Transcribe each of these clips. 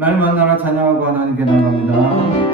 날 만나라 찬양하고 하나님께 나갑니다.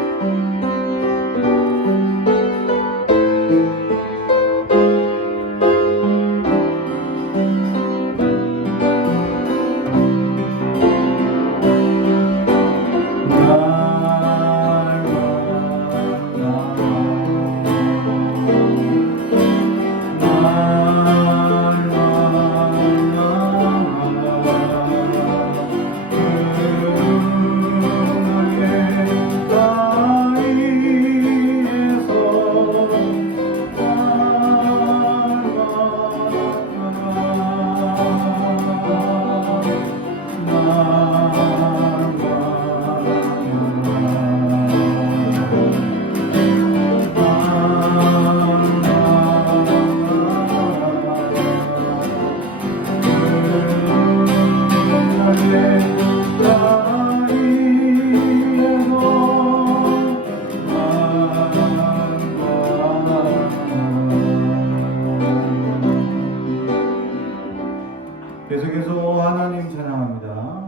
계속해서 하나님 찬양합니다.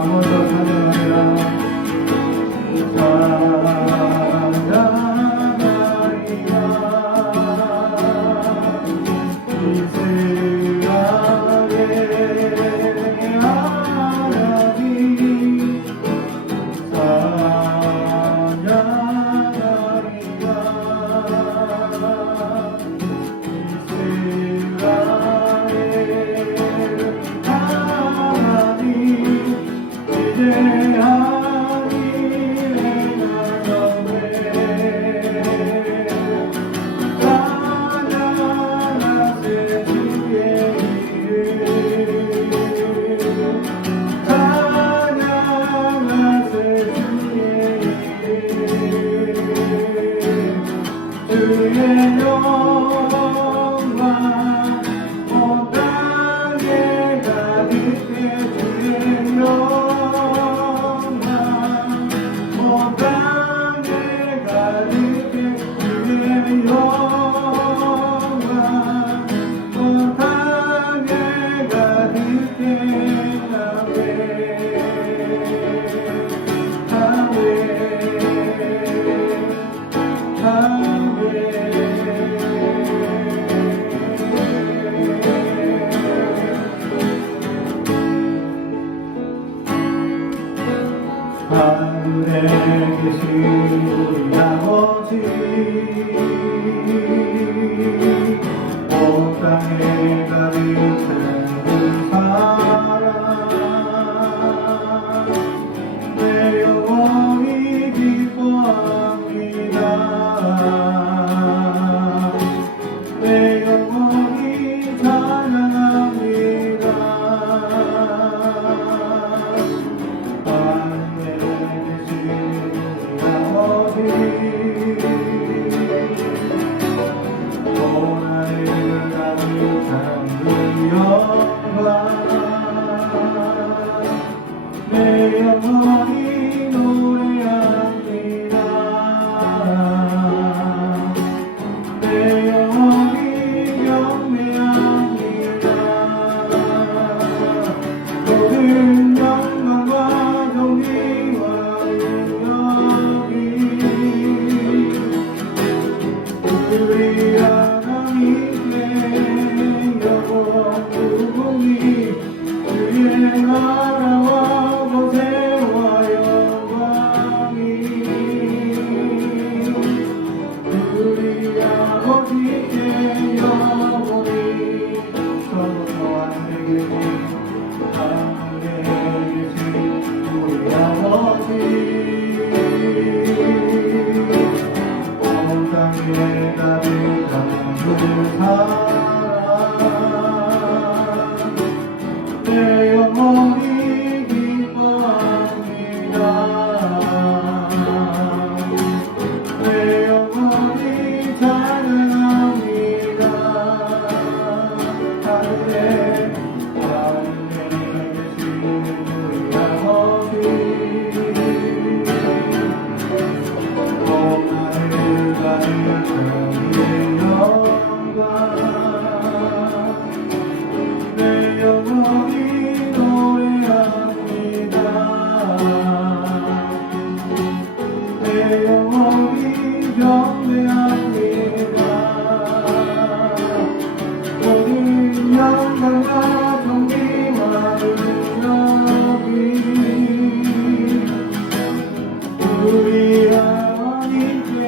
번 더 찬양합니다. 하늘에 계신 우리 아버지 온 땅에 가득한 그 사랑 내 영혼이 기뻐합니다. 내 영혼이 찬양합니다. 내 영혼이 노래합니다. 내 영혼이 경배합니다. 모든 영광과 존귀와 능력이 우리 하나님께 영원 무궁히 주의 나라와 권세와 영광이 우리 아버지께 영원히 선포한 되겠니. 하늘에 계신 우리 아버지 온 땅에 가득한 그 사랑 내 영혼이 기뻐합니다. 내 영혼이 찬양합니다. 하늘에 계신 우리 아버지 온 하늘 가득한 그 영광 내 영혼이 노래합니다. 내 영혼이 경배합니다. 모든 영광과 존귀와 능력이 우리 하나님께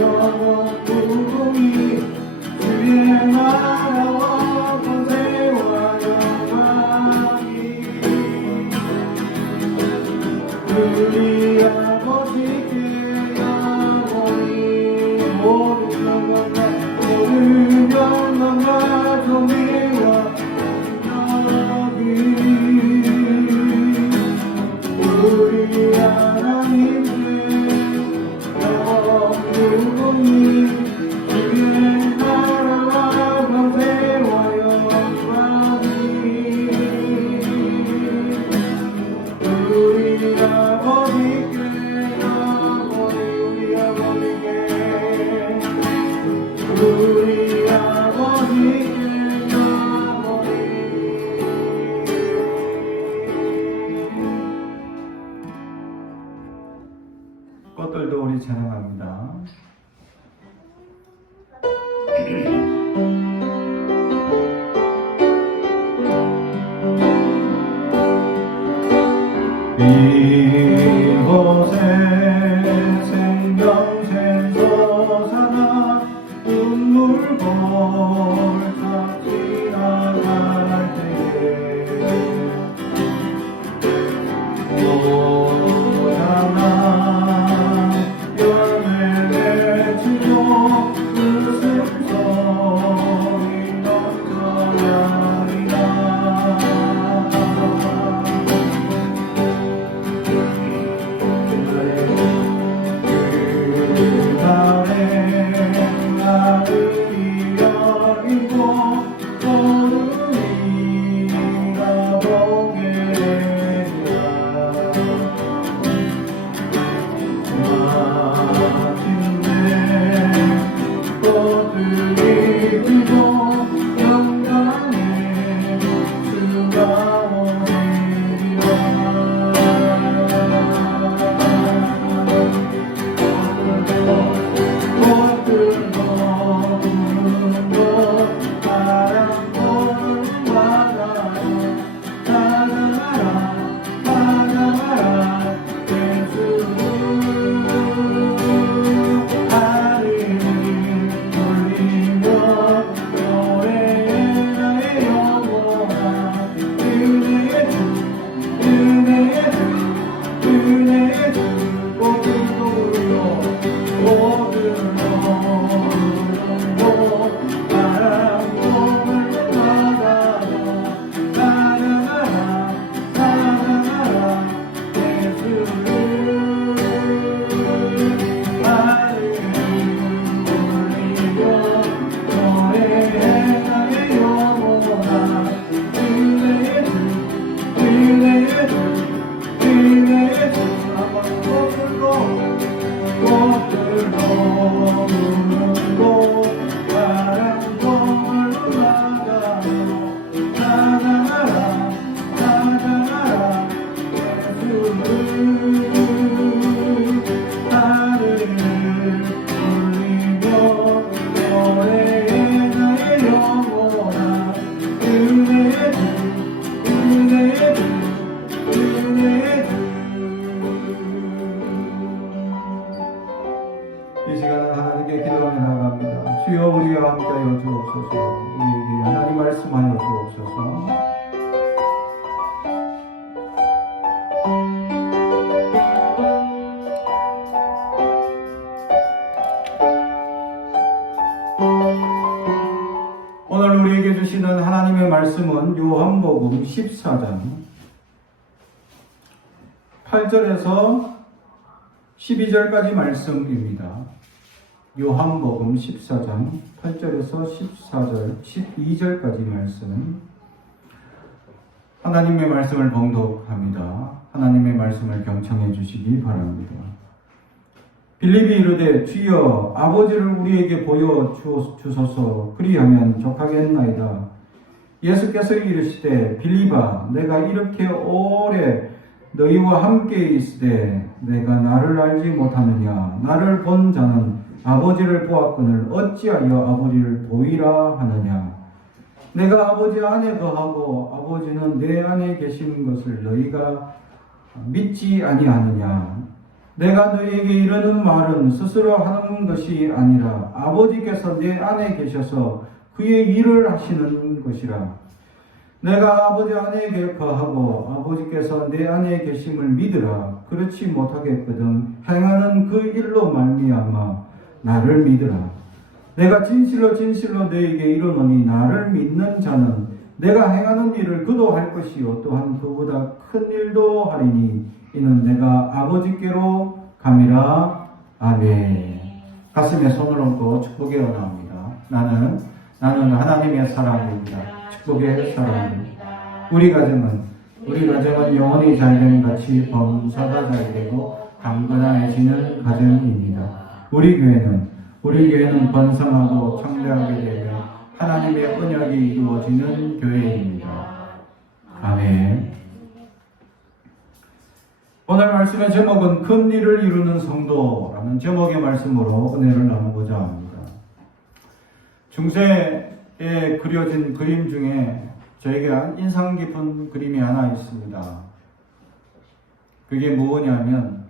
영원 무궁히 주의 나라와 권세와 영광이 우리 아버지께 영원히 모든 영광과 존귀와 능력이 우리 하나님께 영원 무궁히 주의 나라와 권세와 영광이 우리 아버지께 우리 찬양합니다. 이곳에 생명샘 솟아나 눈물 골짝 지나갈 때에 고향아 열매 맺히고 웃음소리 넘쳐나리라. 하늘이 열리고 우리가 보게 되리라. 마침내 꽃들이 피고 영광의 주가 오리라. 꽃들도 부르고 바람 보는 바다로 찬양하라 찬양하라 예수를. 하늘을 돌리며 노래해 나의 영혼아. 은혜의 주 은혜의 주 은혜의 주. 꽃들도 부르고 꽃들도 부르고 바람 부는 바다로 찬양하라 찬양하라 예수를. 하늘을 돌리며 노래해 나의 영혼아. 은혜의 주 은혜의 주 은혜의 주. 한번 꽃들도 부르고 바람 부는 바다로 찬양하라 찬양하라 예수를. 하늘을 돌리며 노래해 나의 영혼아. 은혜의 주 은혜의 주 은혜의 주. 이 시간은 하나님께 기도하며 나아갑니다. 주여 우리와 함께하여 주옵소서. 우리에게 하나님 말씀하여 주옵소서. 오늘 우리에게 주시는 하나님의 말씀은 요한복음 14장 8절에서 12절까지 말씀입니다. 요한복음 14장 8절에서 14절, 12절까지 말씀. 하나님의 말씀을 봉독합니다. 하나님의 말씀을 경청해 주시기 바랍니다. 빌립이 이르되 주여 아버지를 우리에게 보여 주소서. 그리하면 족하겠나이다. 예수께서 이르시되 빌립아 내가 이렇게 오래 너희와 함께 있으되 내가 나를 알지 못하느냐. 나를 본 자는 아버지를 보았거늘 어찌하여 아버지를 보이라 하느냐. 내가 아버지 안에 거하고 아버지는 내 안에 계시는 것을 너희가 믿지 아니하느냐. 내가 너희에게 이르는 말은 스스로 하는 것이 아니라 아버지께서 내 안에 계셔서 그의 일을 하시는 것이라. 내가 아버지 안에 거하고 아버지께서 내 안에 계심을 믿으라. 그렇지 못하겠거든 행하는 그 일로 말미암아 나를 믿으라. 내가 진실로 진실로 너희에게 이르노니 나를 믿는 자는 내가 행하는 일을 그도 할 것이요 또한 그보다 큰 일도 하리니 이는 내가 아버지께로 감이라. 아멘. 가슴에 손을 얹고 축복에 원합니다. 나는 하나님의 사람입니다. 축복의 사람입니다. 우리 가정은 영혼이 잘되는 같이 범사가 잘되고 강건해지는 가정입니다. 우리 교회는 번성하고 창대하게 되며 하나님의 언약이 이루어지는 교회입니다. 아멘. 오늘 말씀의 제목은 큰 일을 이루는 성도라는 제목의 말씀으로 은혜를 나누고자 합니다. 중세에 그려진 그림 중에 저에게 인상 깊은 그림이 하나 있습니다. 그게 뭐냐면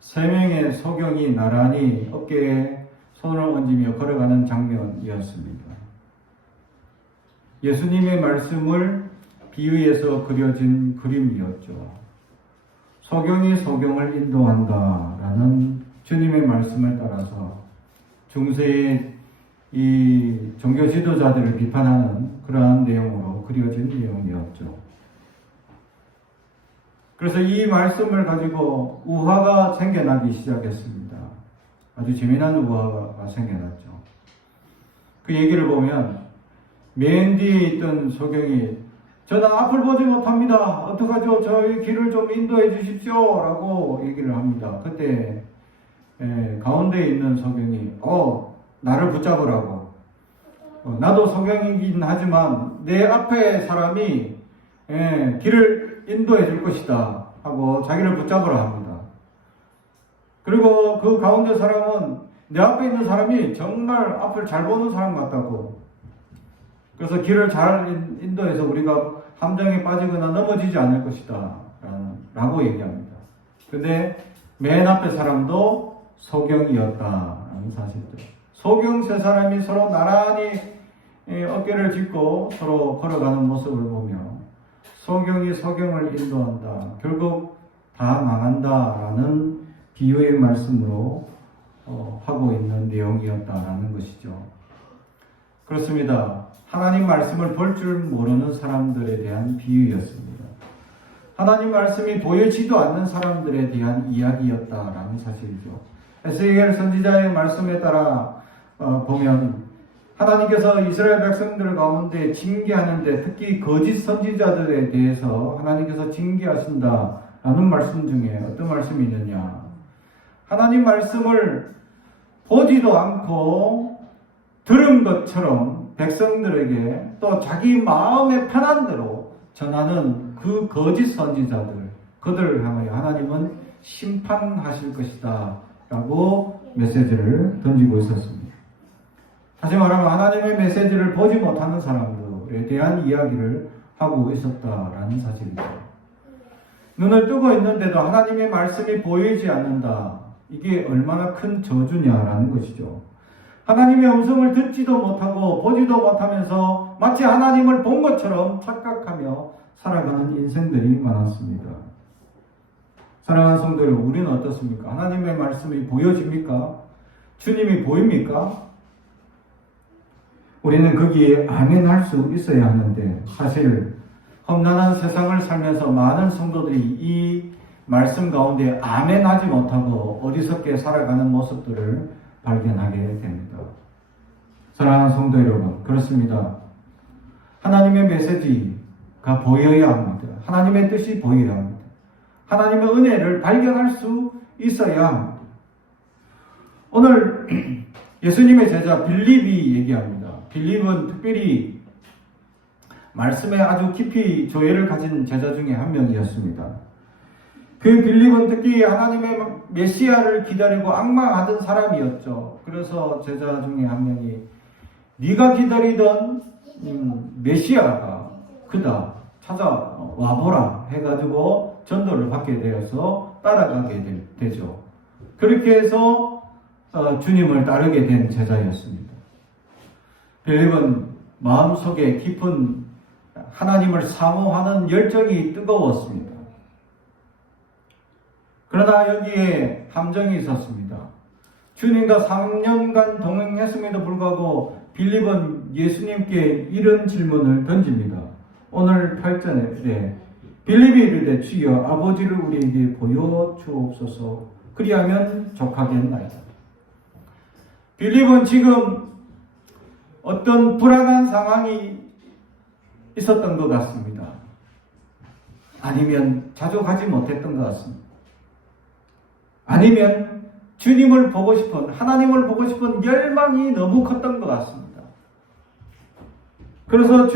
세 명의 소경이 나란히 어깨에 손을 얹으며 걸어가는 장면이었습니다. 예수님의 말씀을 비유해서 그려진 그림이었죠. 소경이 소경을 인도한다라는 주님의 말씀을 따라서 중세의 이 종교 지도자들을 비판하는 그러한 내용으로 그려진 내용이었죠. 그래서 이 말씀을 가지고 우화가 생겨나기 시작했습니다. 아주 재미난 우화가 생겨났죠. 그 얘기를 보면 맨 뒤에 있던 소경이 저는 앞을 보지 못합니다. 어떡하죠? 저희 길을 좀 인도해 주십시오. 라고 얘기를 합니다. 그때 가운데 있는 소경이 나를 붙잡으라고. 나도 소경이긴 하지만 내 앞에 사람이 길을 인도해 줄 것이다 하고 자기를 붙잡으라 합니다. 그리고 그 가운데 사람은 내 앞에 있는 사람이 정말 앞을 잘 보는 사람 같다고. 그래서 길을 잘 인도해서 우리가 함정에 빠지거나 넘어지지 않을 것이다 라고 얘기합니다. 근데 맨 앞에 사람도 소경이었다라는 사실들. 소경 세 사람이 서로 나란히 어깨를 짚고 서로 걸어가는 모습을 보며 소경이 소경을 인도한다. 결국 다 망한다라는 비유의 말씀으로 하고 있는 내용이었다라는 것이죠. 그렇습니다. 하나님 말씀을 볼 줄 모르는 사람들에 대한 비유였습니다. 하나님 말씀이 보여지도 않는 사람들에 대한 이야기였다라는 사실이죠. 에스겔 선지자의 말씀에 따라 보면 하나님께서 이스라엘 백성들 가운데 징계하는데 특히 거짓 선지자들에 대해서 하나님께서 징계하신다라는 말씀 중에 어떤 말씀이 있느냐. 하나님 말씀을 보지도 않고 들은 것처럼 백성들에게 또 자기 마음에 편한 대로 전하는 그 거짓 선지자들, 그들을 향하여 하나님은 심판하실 것이다 라고 메시지를 던지고 있었습니다. 다시 말하면 하나님의 메시지를 보지 못하는 사람들에 대한 이야기를 하고 있었다라는 사실이죠. 눈을 뜨고 있는데도 하나님의 말씀이 보이지 않는다. 이게 얼마나 큰 저주냐라는 것이죠. 하나님의 음성을 듣지도 못하고 보지도 못하면서 마치 하나님을 본 것처럼 착각하며 살아가는 인생들이 많았습니다. 사랑하는 성도 여러분, 우리는 어떻습니까? 하나님의 말씀이 보여집니까? 주님이 보입니까? 우리는 거기에 아멘 할 수 있어야 하는데 사실 험난한 세상을 살면서 많은 성도들이 이 말씀 가운데 아멘 하지 못하고 어리석게 살아가는 모습들을 발견하게 됩니다. 사랑하는 성도 여러분, 그렇습니다. 하나님의 메시지가 보여야 합니다. 하나님의 뜻이 보여야 합니다. 하나님의 은혜를 발견할 수 있어야 합니다. 오늘 예수님의 제자 빌립이 얘기합니다. 빌립은 특별히 말씀에 아주 깊이 조예를 가진 제자 중에 한 명이었습니다. 그 빌립은 특히 하나님의 메시아를 기다리고 악망하던 사람이었죠. 그래서 제자 중에 한 명이 네가 기다리던 메시아가 그다 찾아와보라 해가지고 전도를 받게 되어서 따라가게 되죠. 그렇게 해서 주님을 따르게 된 제자였습니다. 빌립은 마음속에 깊은 하나님을 사모하는 열정이 뜨거웠습니다. 그러나 여기에 함정이 있었습니다. 주님과 3년간 동행했음에도 불구하고 빌립은 예수님께 이런 질문을 던집니다. 오늘 8절에 빌립이 이르되 주여 아버지를 우리에게 보여주옵소서 그리하면 족하겠나이다. 빌립은 지금 어떤 불안한 상황이 있었던 것 같습니다. 아니면 자주 가지 못했던 것 같습니다. 아니면 주님을 보고 싶은, 하나님을 보고 싶은 열망이 너무 컸던 것 같습니다. 그래서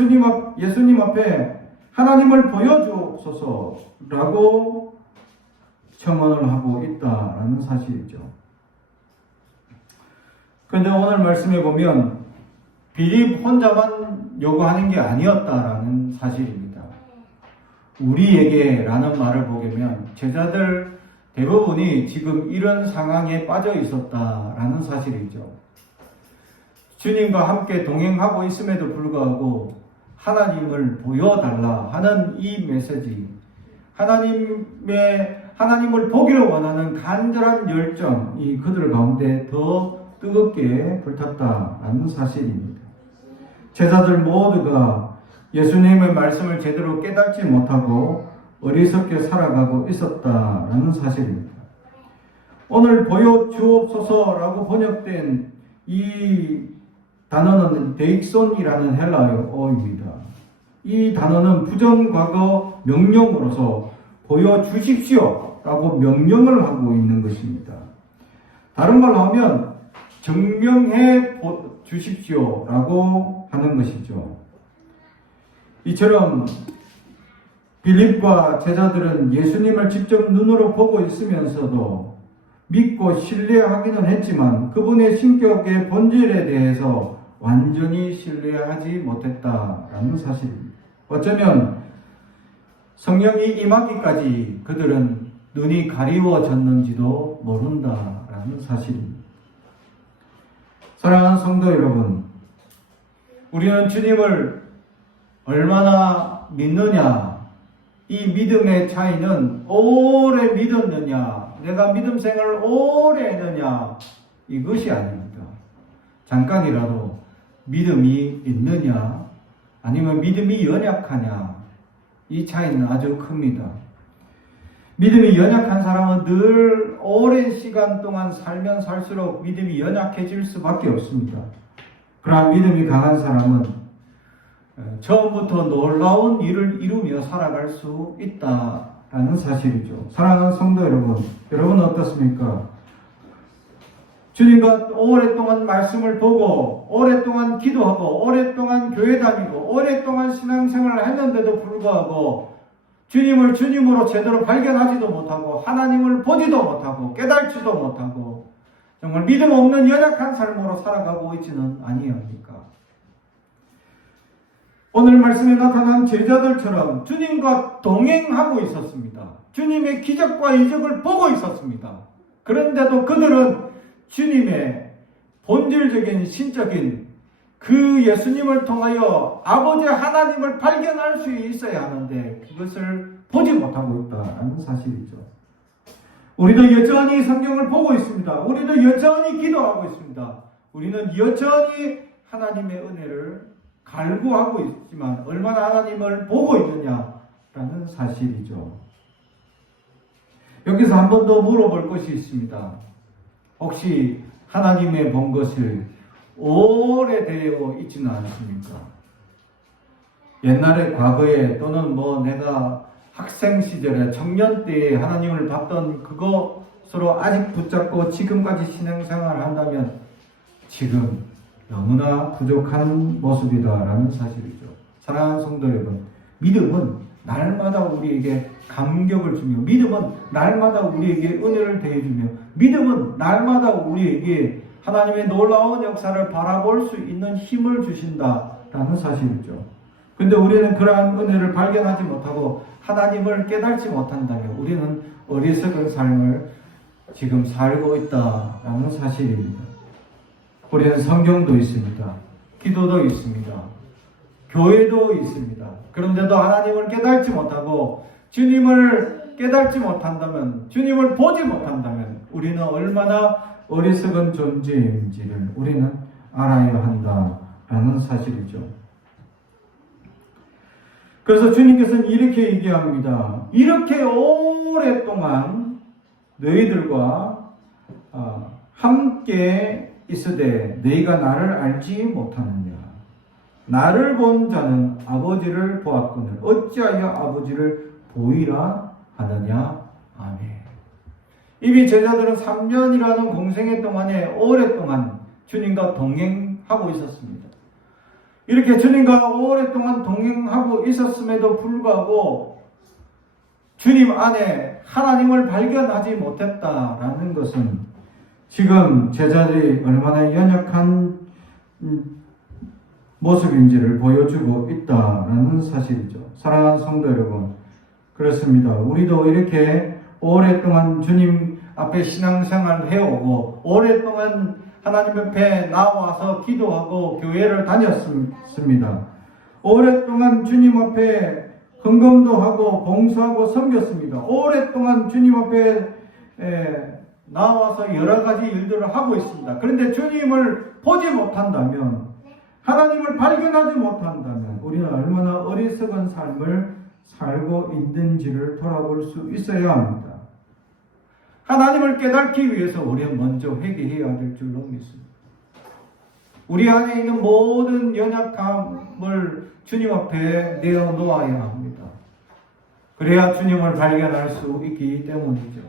예수님 앞에 하나님을 보여주옵소서라고 청원을 하고 있다라는 사실이죠. 그런데 오늘 말씀해 보면 빌립 혼자만 요구하는 게 아니었다라는 사실입니다. 우리에게 라는 말을 보면 제자들 대부분이 지금 이런 상황에 빠져 있었다라는 사실이죠. 주님과 함께 동행하고 있음에도 불구하고 하나님을 보여달라 하는 이 메시지, 하나님을 보기를 원하는 간절한 열정이 그들 가운데 더 뜨겁게 불탔다라는 사실입니다. 제자들 모두가 예수님의 말씀을 제대로 깨닫지 못하고 어리석게 살아가고 있었다라는 사실입니다. 오늘 보여주옵소서라고 번역된 이 단어는 데익손이라는 헬라어입니다. 이 단어는 부정과거 명령으로서 보여주십시오라고 명령을 하고 있는 것입니다. 다른 말로 하면 증명해 주십시오라고 하는 것이죠. 이처럼 빌립과 제자들은 예수님을 직접 눈으로 보고 있으면서도 믿고 신뢰하기는 했지만 그분의 신격의 본질에 대해서 완전히 신뢰하지 못했다라는 사실입니다. 어쩌면 성령이 임하기까지 그들은 눈이 가리워졌는지도 모른다라는 사실입니다. 사랑하는 성도 여러분, 우리는 주님을 얼마나 믿느냐, 이 믿음의 차이는 오래 믿었느냐, 내가 믿음 생활을 오래 했느냐, 이것이 아닙니다. 잠깐이라도 믿음이 있느냐, 아니면 믿음이 연약하냐, 이 차이는 아주 큽니다. 믿음이 연약한 사람은 늘 오랜 시간 동안 살면 살수록 믿음이 연약해질 수밖에 없습니다. 그러나 믿음이 강한 사람은 처음부터 놀라운 일을 이루며 살아갈 수 있다라는 사실이죠. 사랑하는 성도 여러분, 여러분은 어떻습니까? 주님과 오랫동안 말씀을 보고 오랫동안 기도하고 오랫동안 교회 다니고 오랫동안 신앙생활을 했는데도 불구하고 주님을 주님으로 제대로 발견하지도 못하고 하나님을 보지도 못하고 깨달지도 못하고 정말 믿음 없는 연약한 삶으로 살아가고 있지는 아니합니까? 오늘 말씀에 나타난 제자들처럼 주님과 동행하고 있었습니다. 주님의 기적과 이적을 보고 있었습니다. 그런데도 그들은 주님의 본질적인 신적인 그 예수님을 통하여 아버지 하나님을 발견할 수 있어야 하는데 그것을 보지 못하고 있다는 사실이죠. 우리도 여전히 성경을 보고 있습니다. 우리도 여전히 기도하고 있습니다. 우리는 여전히 하나님의 은혜를 갈구하고 있지만 얼마나 하나님을 보고 있느냐라는 사실이죠. 여기서 한 번 더 물어볼 것이 있습니다. 혹시 하나님의 본 것을 오래되어 있지는 않습니까? 옛날에 과거에 또는 내가 학생 시절에 청년 때에 하나님을 봤던 그것으로 아직 붙잡고 지금까지 신앙생활을 한다면 지금 너무나 부족한 모습이다라는 사실이죠. 사랑하는 성도 여러분, 믿음은 날마다 우리에게 감격을 주며 믿음은 날마다 우리에게 은혜를 더해주며 믿음은 날마다 우리에게 하나님의 놀라운 역사를 바라볼 수 있는 힘을 주신다라는 사실이죠. 근데 우리는 그러한 은혜를 발견하지 못하고 하나님을 깨닫지 못한다면 우리는 어리석은 삶을 지금 살고 있다라는 사실입니다. 우리는 성경도 있습니다. 기도도 있습니다. 교회도 있습니다. 그런데도 하나님을 깨닫지 못하고 주님을 깨닫지 못한다면, 주님을 보지 못한다면 우리는 얼마나 어리석은 존재인지를 우리는 알아야 한다라는 사실이죠. 그래서 주님께서는 이렇게 얘기합니다. 이렇게 오랫동안 너희들과 함께 있으되 너희가 나를 알지 못하느냐. 나를 본 자는 아버지를 보았거늘 어찌하여 아버지를 보이라 하느냐. 아멘. 이미 제자들은 3년이라는 공생애 동안에 오랫동안 주님과 동행하고 있었습니다. 이렇게 주님과 오랫동안 동행하고 있었음에도 불구하고 주님 안에 하나님을 발견하지 못했다라는 것은 지금 제자들이 얼마나 연약한 모습인지를 보여주고 있다라는 사실이죠. 사랑하는 성도 여러분, 그렇습니다. 우리도 이렇게 오랫동안 주님 앞에 신앙생활을 해오고 오랫동안 하나님 앞에 나와서 기도하고 교회를 다녔습니다. 오랫동안 주님 앞에 헌금도 하고 봉사하고 섬겼습니다. 오랫동안 주님 앞에 나와서 여러 가지 일들을 하고 있습니다. 그런데 주님을 보지 못한다면, 하나님을 발견하지 못한다면 우리는 얼마나 어리석은 삶을 살고 있는지를 돌아볼 수 있어야 합니다. 하나님을 깨닫기 위해서 우리는 먼저 회개해야 될 줄로 믿습니다. 우리 안에 있는 모든 연약함을 주님 앞에 내어놓아야 합니다. 그래야 주님을 발견할 수 있기 때문이죠.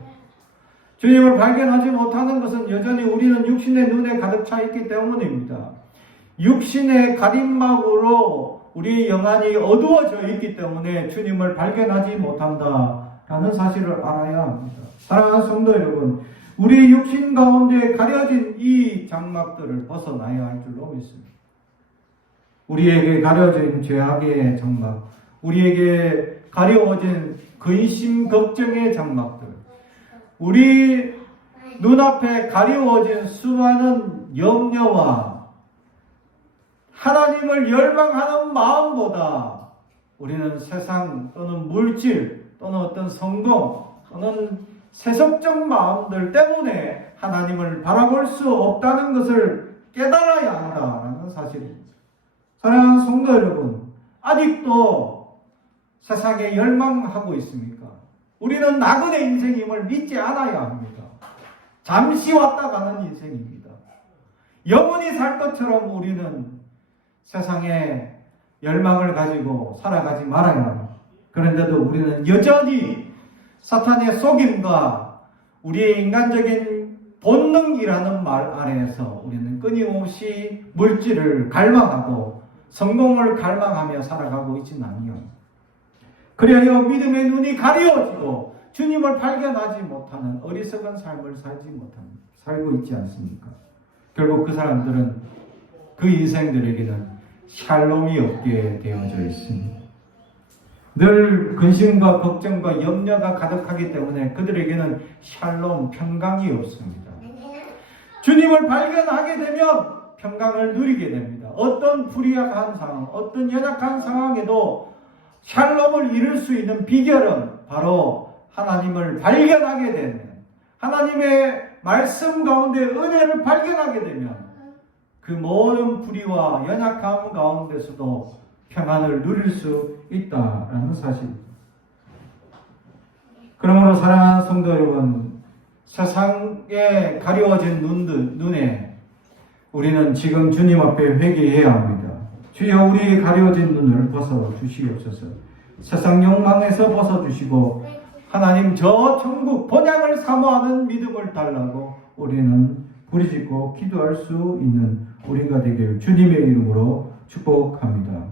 주님을 발견하지 못하는 것은 여전히 우리는 육신의 눈에 가득 차 있기 때문입니다. 육신의 가림막으로 우리 영안이 어두워져 있기 때문에 주님을 발견하지 못한다라는 사실을 알아야 합니다. 사랑하는 성도 여러분, 우리 육신 가운데 가려진 이 장막들을 벗어나야 할 줄로 믿습니다. 우리에게 가려진 죄악의 장막, 우리에게 가려워진 근심 걱정의 장막들, 우리 눈앞에 가려워진 수많은 염려와 하나님을 열망하는 마음보다 우리는 세상 또는 물질 또는 어떤 성공 또는 세속적 마음들 때문에 하나님을 바라볼 수 없다는 것을 깨달아야 한다는 사실입니다. 사랑하는 성도 여러분, 아직도 세상에 열망하고 있습니까? 우리는 나그네 인생임을 믿지 않아야 합니다. 잠시 왔다 가는 인생입니다. 영원히 살 것처럼 우리는 세상에 열망을 가지고 살아가지 말아야 합니다. 그런데도 우리는 여전히 사탄의 속임과 우리의 인간적인 본능이라는 말 아래에서 우리는 끊임없이 물질을 갈망하고 성공을 갈망하며 살아가고 있지는 아니요. 그래야 믿음의 눈이 가려지고 주님을 발견하지 못하는 어리석은 삶을 살고 있지 않습니까? 결국 그 사람들은, 그 인생들에게는 샬롬이 없게 되어져 있습니다. 늘 근심과 걱정과 염려가 가득하기 때문에 그들에게는 샬롬, 평강이 없습니다. 주님을 발견하게 되면 평강을 누리게 됩니다. 어떤 불의한 상황, 어떤 연약한 상황에도 샬롬을 이룰 수 있는 비결은 바로 하나님을 발견하게 되면, 하나님의 말씀 가운데 은혜를 발견하게 되면 그 모든 불의와 연약함 가운데서도 평안을 누릴 수 있다라는 사실입니다. 그러므로 사랑하는 성도 여러분, 세상에 가려워진 눈에 우리는 지금 주님 앞에 회개해야 합니다. 주여, 우리의 가려워진 눈을 벗어주시옵소서. 세상 욕망에서 벗어주시고 하나님 저 천국 본향을 사모하는 믿음을 달라고 우리는 부르짖고 기도할 수 있는 우리가 되길 주님의 이름으로 축복합니다.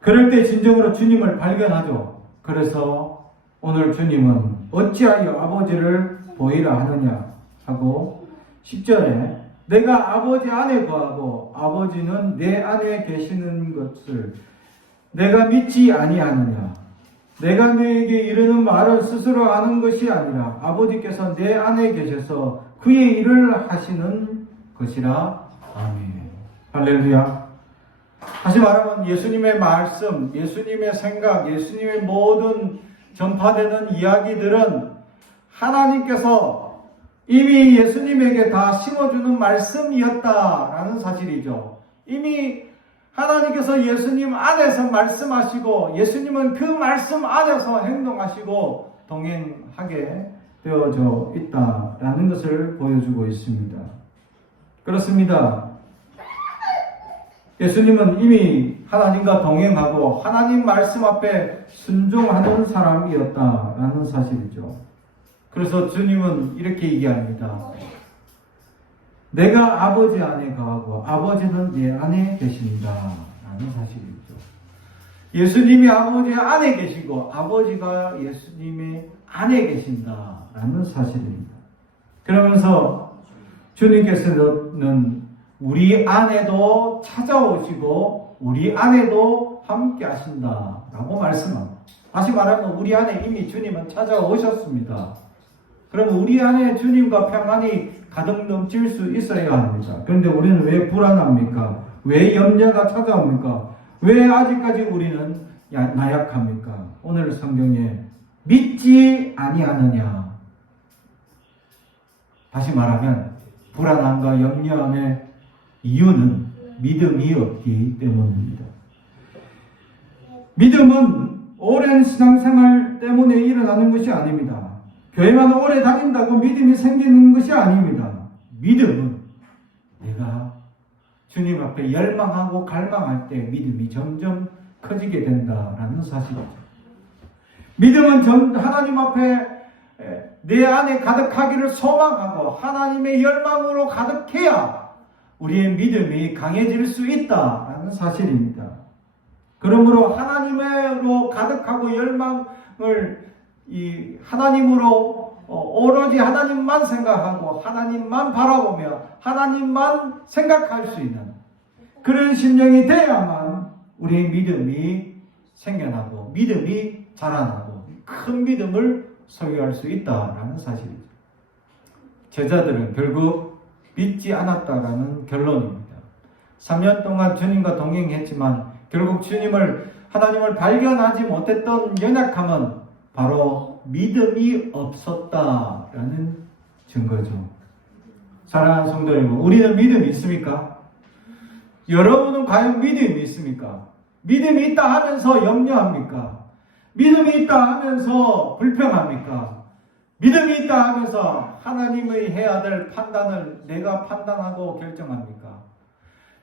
그럴 때 진정으로 주님을 발견하죠. 그래서 오늘 주님은 어찌하여 아버지를 보이라 하느냐 하고 10절에 내가 아버지 안에 거하고 아버지는 내 안에 계시는 것을 내가 믿지 아니하느냐. 내가 너에게 이르는 말을 스스로 아는 것이 아니라 아버지께서 내 안에 계셔서 그의 일을 하시는 것이라. 아멘. 할렐루야. 다시 말하면 예수님의 말씀, 예수님의 생각, 예수님의 모든 전파되는 이야기들은 하나님께서 이미 예수님에게 다 심어주는 말씀이었다라는 사실이죠. 이미 하나님께서 예수님 안에서 말씀하시고 예수님은 그 말씀 안에서 행동하시고 동행하게 되어져 있다라는 것을 보여주고 있습니다. 그렇습니다. 예수님은 이미 하나님과 동행하고 하나님 말씀 앞에 순종하는 사람이었다라는 사실이죠. 그래서 주님은 이렇게 얘기합니다. 내가 아버지 안에 거하고 아버지는 내 안에 계신다 라는 사실이죠. 예수님이 아버지 안에 계시고 아버지가 예수님의 안에 계신다라는 사실입니다. 그러면서 주님께서는 우리 안에도 찾아오시고 우리 안에도 함께 하신다라고 말씀합니다. 다시 말하면 우리 안에 이미 주님은 찾아오셨습니다. 그럼 우리 안에 주님과 평안이 가득 넘칠 수 있어야 합니다. 그런데 우리는 왜 불안합니까? 왜 염려가 찾아옵니까? 왜 아직까지 우리는 나약합니까? 오늘 성경에 믿지 아니하느냐. 다시 말하면 불안함과 염려함의 이유는 믿음이 없기 때문입니다. 믿음은 오랜 신앙생활 때문에 일어나는 것이 아닙니다. 교회만 오래 다닌다고 믿음이 생기는 것이 아닙니다. 믿음은 내가 주님 앞에 열망하고 갈망할 때 믿음이 점점 커지게 된다라는 사실이죠. 믿음은 하나님 앞에 내 안에 가득하기를 소망하고 하나님의 열망으로 가득해야 우리의 믿음이 강해질 수 있다라는 사실입니다. 그러므로 하나님으로 가득하고 열망을 하나님으로 오로지 하나님만 생각하고 하나님만 바라보며 하나님만 생각할 수 있는 그런 심령이 돼야만 우리의 믿음이 생겨나고 믿음이 자라나고 큰 믿음을 소유할 수 있다라는 사실이죠. 제자들은 결국 믿지 않았다라는 결론입니다. 3년 동안 주님과 동행했지만 결국 하나님을 발견하지 못했던 연약함은 바로 믿음이 없었다라는 증거죠. 사랑하는 성도 여러분, 우리는 믿음이 있습니까? 여러분은 과연 믿음이 있습니까? 믿음이 있다 하면서 염려합니까? 믿음이 있다 하면서 불평합니까? 믿음이 있다 하면서 하나님의 해야 될 판단을 내가 판단하고 결정합니까?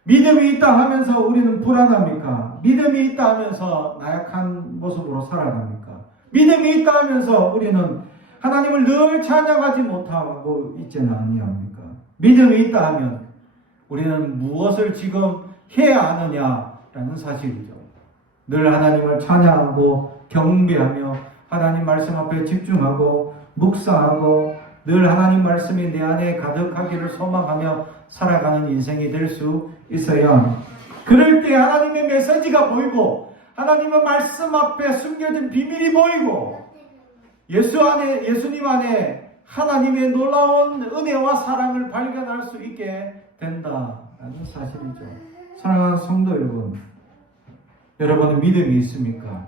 믿음이 있다 하면서 우리는 불안합니까? 믿음이 있다 하면서 나약한 모습으로 살아갑니까? 믿음이 있다 하면서 우리는 하나님을 늘 찬양하지 못하고 있지는 아니합니까? 믿음이 있다 하면 우리는 무엇을 지금 해야 하느냐라는 사실이죠. 늘 하나님을 찬양하고 경배하며 하나님 말씀 앞에 집중하고 묵상하고 늘 하나님 말씀이 내 안에 가득하기를 소망하며 살아가는 인생이 될 수 있어야 합니다. 그럴 때 하나님의 메시지가 보이고 하나님의 말씀 앞에 숨겨진 비밀이 보이고 예수님 안에 하나님의 놀라운 은혜와 사랑을 발견할 수 있게 된다라는 사실이죠. 사랑하는 성도 여러분, 여러분은 믿음이 있습니까?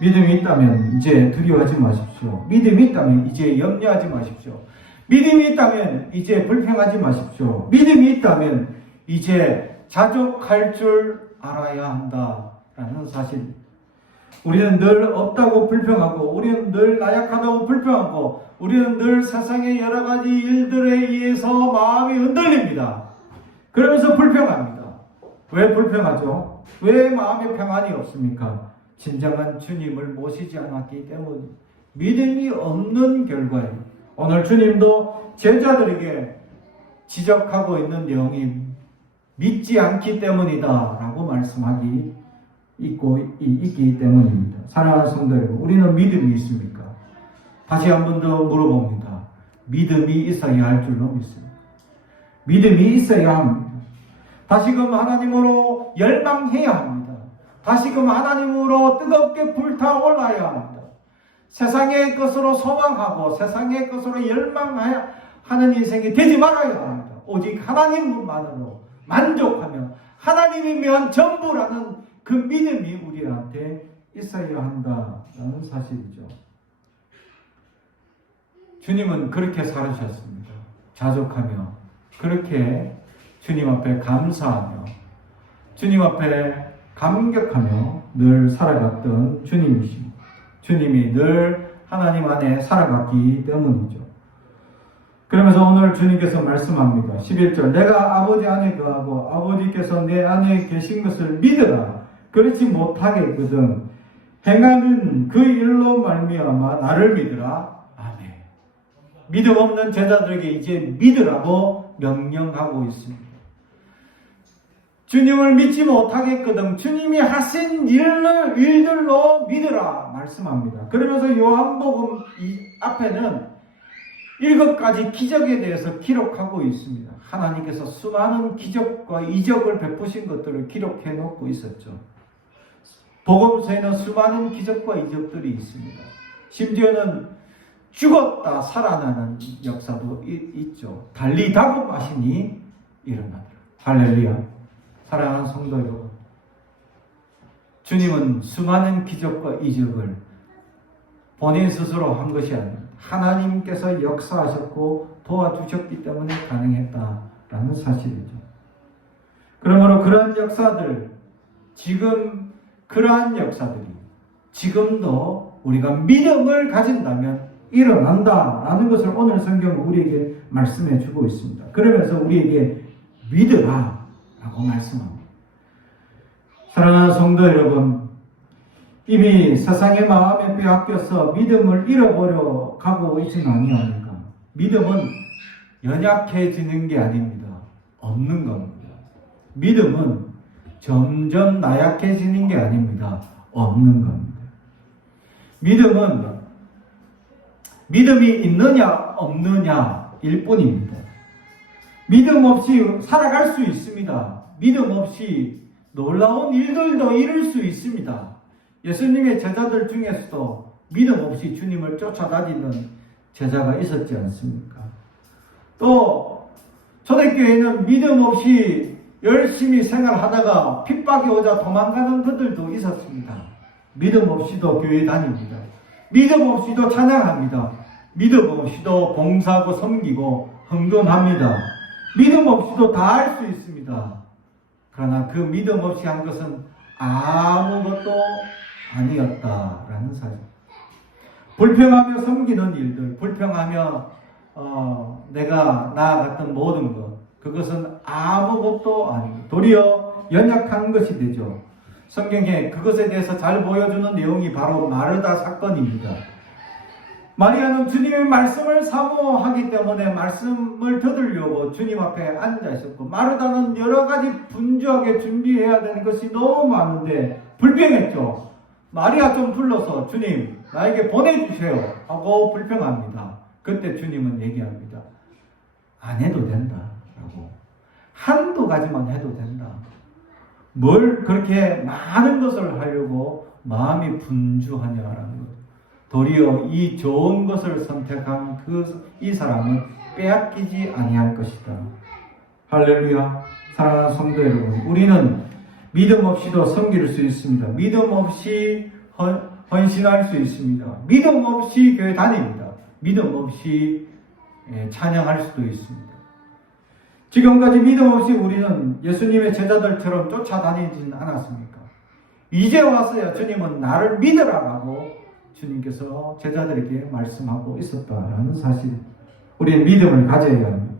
믿음이 있다면 이제 두려워하지 마십시오. 믿음이 있다면 이제 염려하지 마십시오. 믿음이 있다면 이제 불평하지 마십시오. 믿음이 있다면 이제 자족할 줄 알아야 한다라는 사실. 우리는 늘 없다고 불평하고 우리는 늘 나약하다고 불평하고 우리는 늘 세상의 여러 가지 일들에 의해서 마음이 흔들립니다. 그러면서 불평합니다. 왜 불평하죠? 왜 마음에 평안이 없습니까? 진정한 주님을 모시지 않았기 때문에 믿음이 없는 결과예요. 오늘 주님도 제자들에게 지적하고 있는 내용이 믿지 않기 때문이다 라고 말씀하기 있기 때문입니다. 사랑하는 성도 여러분, 우리는 믿음이 있습니까? 다시 한 번 더 물어봅니다. 믿음이 있어야 할 줄로 믿습니다. 믿음이 있어야 합니다. 다시금 하나님으로 열망해야 합니다. 다시금 하나님으로 뜨겁게 불타올라야 합니다. 세상의 것으로 소망하고 세상의 것으로 열망하는 인생이 되지 말아야 합니다. 오직 하나님만으로 만족하며 하나님이면 전부라는 그 믿음이 우리한테 있어야 한다는 사실이죠. 주님은 그렇게 살으셨습니다. 자족하며 그렇게 주님 앞에 감사하며 주님 앞에 감격하며 늘 살아갔던 주님이십니다. 주님이 늘 하나님 안에 살아갔기 때문이죠. 그러면서 오늘 주님께서 말씀합니다. 11절 내가 아버지 안에 거하고 아버지께서 내 안에 계신 것을 믿으라. 그렇지 못하겠거든. 행하는 그 일로 말미암아 나를 믿으라. 아멘. 믿음 없는 제자들에게 이제 믿으라고 명령하고 있습니다. 주님을 믿지 못하겠거든 주님이 하신 일들로 믿으라 말씀합니다. 그러면서 요한복음 앞에는 7가지 기적에 대해서 기록하고 있습니다. 하나님께서 수많은 기적과 이적을 베푸신 것들을 기록해 놓고 있었죠. 복음서에는 수많은 기적과 이적들이 있습니다. 심지어는 죽었다 살아나는 역사도 있죠. 달리다고 마시니 일어나더라. 할렐루야. 사랑하는 성도 여러분, 주님은 수많은 기적과 이적을 본인 스스로 한 것이 아닙니다. 하나님께서 역사하셨고 도와주셨기 때문에 가능했다라는 사실이죠. 그러므로 그러한 역사들, 지금 그러한 역사들이 지금도 우리가 믿음을 가진다면 일어난다라는 것을 오늘 성경은 우리에게 말씀해 주고 있습니다. 그러면서 우리에게 믿으라 라고 말씀합니다. 사랑하는 성도 여러분, 이미 세상의 마음에 빼앗겨서 믿음을 잃어버려 가고 있지는 아니합니까? 믿음은 연약해지는 게 아닙니다. 없는 겁니다. 믿음은 점점 나약해지는 게 아닙니다. 없는 겁니다. 믿음은 믿음이 있느냐 없느냐 일 뿐입니다. 믿음 없이 살아갈 수 있습니다. 믿음 없이 놀라운 일들도 이룰 수 있습니다. 예수님의 제자들 중에서도 믿음 없이 주님을 쫓아다니는 제자가 있었지 않습니까? 또 초대교회는 믿음 없이 열심히 생활하다가 핍박이 오자 도망가는 그들도 있었습니다. 믿음 없이도 교회 다닙니다. 믿음 없이도 찬양합니다. 믿음 없이도 봉사하고 섬기고 헌금합니다. 믿음 없이도 다 할 수 있습니다. 그러나 그 믿음 없이 한 것은 아무것도 아니었다라는 사실. 불평하며 섬기는 일들, 불평하며 내가 나아갔던 모든 것, 그것은 아무것도 아니고 도리어 연약한 것이 되죠. 성경에 그것에 대해서 잘 보여주는 내용이 바로 마르다 사건입니다. 마리아는 주님의 말씀을 사모하기 때문에 말씀을 들으려고 주님 앞에 앉아 있었고, 마르다는 여러 가지 분주하게 준비해야 되는 것이 너무 많은데 불평했죠. 마리아 좀 불러서 주님 나에게 보내주세요 하고 불평합니다. 그때 주님은 얘기합니다. 안 해도 된다 라고. 한두 가지만 해도 된다. 뭘 그렇게 많은 것을 하려고 마음이 분주하냐라는 것. 도리어 이 좋은 것을 선택한 이 사람은 빼앗기지 아니할 것이다. 할렐루야. 사랑하는 성도 여러분, 우리는 믿음 없이도 섬길 수 있습니다. 믿음 없이 헌신할 수 있습니다. 믿음 없이 교회 다닙니다. 믿음 없이 찬양할 수도 있습니다. 지금까지 믿음 없이 우리는 예수님의 제자들처럼 쫓아다니지는 않았습니까? 이제 와서야 주님은 나를 믿으라라고 주님께서 제자들에게 말씀하고 있었다라는 사실. 우리의 믿음을 가져야 합니다.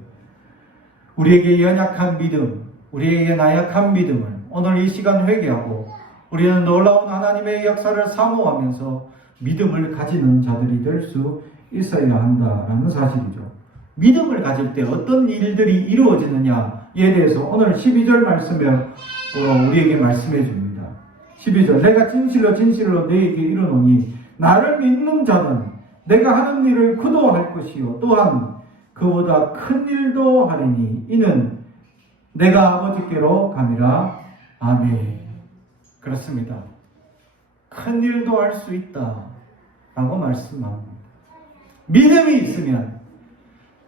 우리에게 연약한 믿음, 우리에게 나약한 믿음을 오늘 이 시간 회개하고 우리는 놀라운 하나님의 역사를 사모하면서 믿음을 가지는 자들이 될 수 있어야 한다라는 사실이죠. 믿음을 가질 때 어떤 일들이 이루어지느냐에 대해서 오늘 12절 말씀으로 우리에게 말씀해 줍니다. 12절, 내가 진실로 진실로 너에게 이르노니 나를 믿는 자는 내가 하는 일을 그도 할 것이요 또한 그보다 큰 일도 하리니 이는 내가 아버지께로 감이라. 아멘. 그렇습니다. 큰 일도 할 수 있다 라고 말씀합니다. 믿음이 있으면,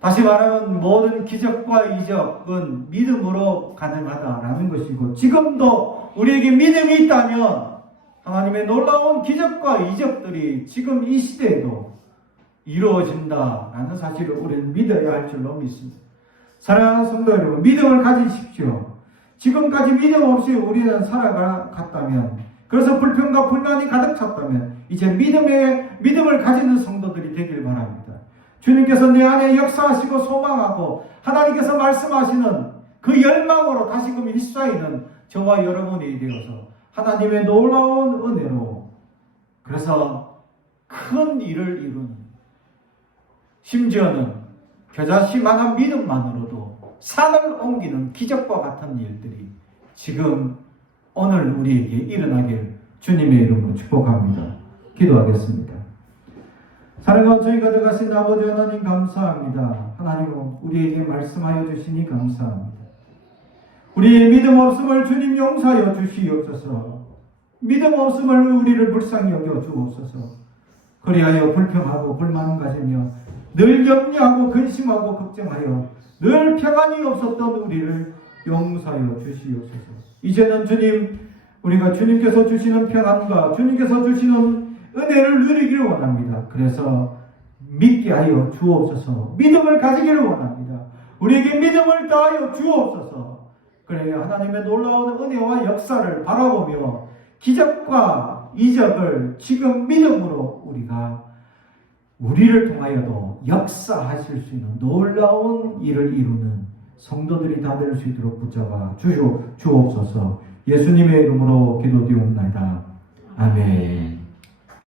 다시 말하면 모든 기적과 이적은 믿음으로 가능하다라는 것이고, 지금도 우리에게 믿음이 있다면 하나님의 놀라운 기적과 이적들이 지금 이 시대에도 이루어진다라는 사실을 우리는 믿어야 할 줄로 믿습니다. 사랑하는 성도 여러분, 믿음을 가지십시오. 지금까지 믿음 없이 우리는 살아갔다면, 그래서 불평과 불만이 가득 찼다면 이제 믿음을 가지는 성도들이 되길 바랍니다. 주님께서 내 안에 역사하시고 소망하고 하나님께서 말씀하시는 그 열망으로 다시금 휩싸이는 저와 여러분이 되어서 하나님의 놀라운 은혜로, 그래서 큰 일을 이루는, 심지어는 겨자씨만한 믿음만으로도 산을 옮기는 기적과 같은 일들이 지금 오늘 우리에게 일어나길 주님의 이름으로 축복합니다. 기도하겠습니다. 사랑하는 저희 가져가신 아버지 하나님 감사합니다. 하나님 우리에게 말씀하여 주시니 감사합니다. 우리의 믿음 없음을 주님 용서하여 주시옵소서. 믿음 없음을 우리를 불쌍히 여겨 주옵소서. 그리하여 불평하고 불만 가지며 늘 염려하고 근심하고 걱정하여 늘 평안이 없었던 우리를 용서하여 주시옵소서. 이제는 주님, 우리가 주님께서 주시는 평안과 주님께서 주시는 은혜를 누리기를 원합니다. 그래서 믿게 하여 주옵소서. 믿음을 가지기를 원합니다. 우리에게 믿음을 다하여 주옵소서. 그래야 하나님의 놀라운 은혜와 역사를 바라보며 기적과 이적을 지금 믿음으로 우리를 통하여도 역사하실 수 있는 놀라운 일을 이루는 성도들이 다 될 수 있도록 붙잡아 주옵소서. 예수님의 이름으로 기도드리옵나이다. 아멘.